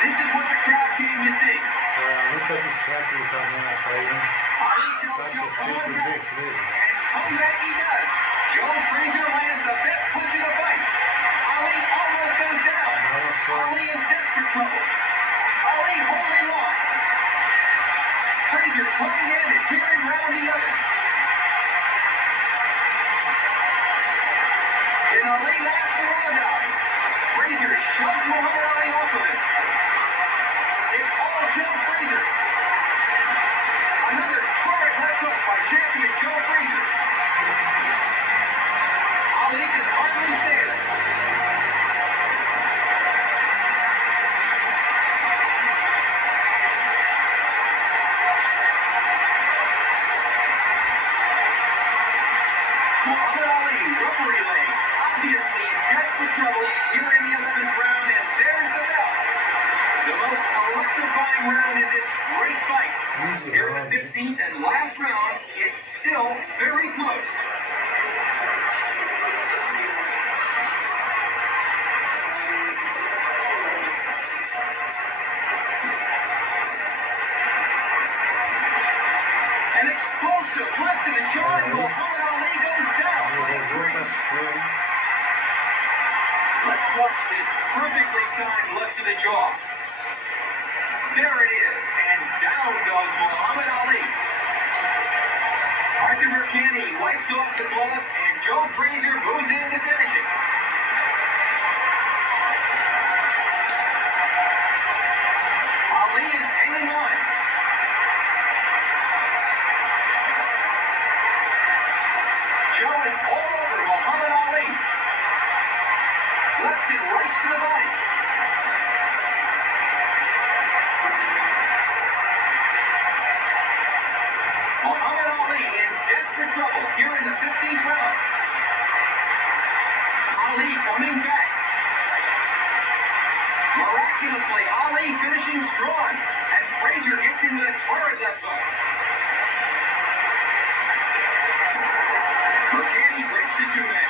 This is what the crowd came to see. A luta do século também essa aí, hein? Aly tells Joe, come on back, and come back he does. Joe Frazier lands the best punch of the fight. Aly almost goes down. Aly in desperate trouble. Aly holding on. Frazier trying to end it, here in round 11. Can Aly last the round out? Frazier shoves Mohamed Aly off of him. It's all Joe Frazier. Another terrific left hook by champion Joe Frazier. Aly can hardly stand it. Mohamed Aly, rubbery leg, obviously in desperate trouble here in the 11th round, and there's the bell. The most electrifying round in this great fight. Here in the 15th and last round, it's still very close. An explosive left to the jaw, and Mohamed Aly goes down. Let's watch this perfectly timed left to the jaw. There it is, and down goes Mohamed Aly. Arthur Mercani wipes off the glove, and Joe Frazier moves in to finish it. Aly is hanging on. Joe is all over Mohamed Aly. Left and right to the Cassios Cley. Ali finishing strong. And Frazier gets into the torrid left hook. McCanny breaks the two men.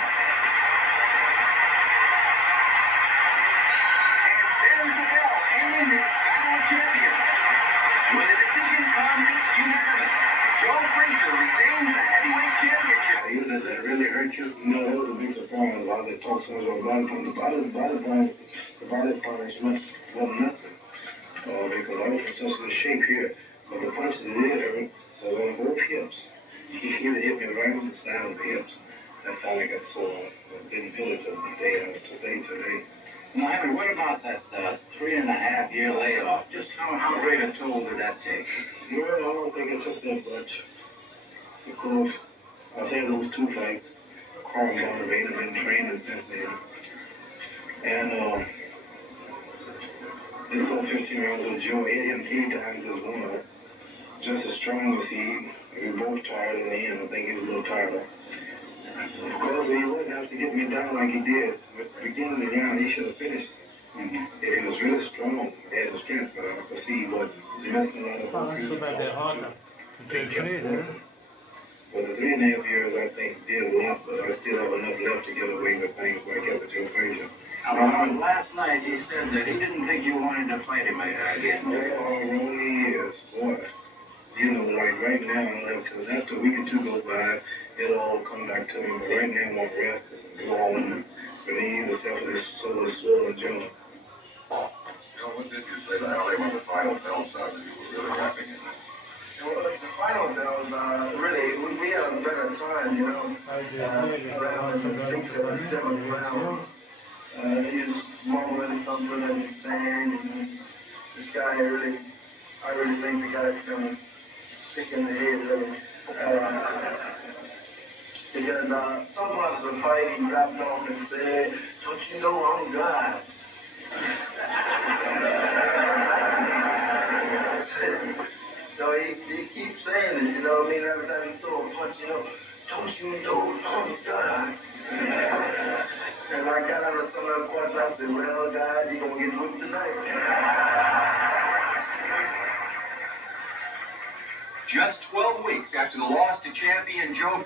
And there's the bell ending this battle of champions. When the decision comes, it's unanimous. Joe Frazier retains the heavyweight championship. That really hurt you? No, that was a big surprise. Why they talk so much about body punch. The body punch wasn't nothing. Because I was in such good shape here. But the punches he did hurt was on both hips. He hit me right on the side of the hips. That's how I got sore. I didn't feel it today. Now, Henry, what about that 3.5-year layoff? Just how great a toll did that take? Well, I don't think it took that much. Because I think those two fights, Carl motivated and training since then. And this whole 15 rounds with Joe hit him 3 times as one. Just as strong as he. We were both tired in the end. I think he was a little tired. Because he wouldn't have to get me down like he did. At the beginning of the round, he should have finished. He was really strong. He had the strength, but I could see he wasn't. He messed a lot of Sobre a derrota do Joe Frazier, né? Well, the 3.5 years, I think, did a lot, but I still have enough left to get away with things like that with Joe Frazier. Last night he said that he didn't think you wanted to fight him again. Oh, wrong he is, boy. You know, like right now, after a week or two goes by, it'll all come back to me. But right now, I want to rest and go home and relieve myself of this sort of swollen jaw. What did you say to Ali when the final bell sounded? You were really wrapping in it. Well, the final bells, really, we had a better time, you know. Around the 6th or 7th round. He was mumbling something and saying, and this guy I really think the guy's going to stick in the head, really. Because some parts of the fight, he dropped off and said, "Don't you know I'm God?" So he keeps saying it, you know what I mean? Every time he throw a punch, you know, "Don't you know I'm God?" And I got out of some of the points, I said, "Well, God, you're going to get whipped tonight." Just 12 weeks after the loss to champion Joe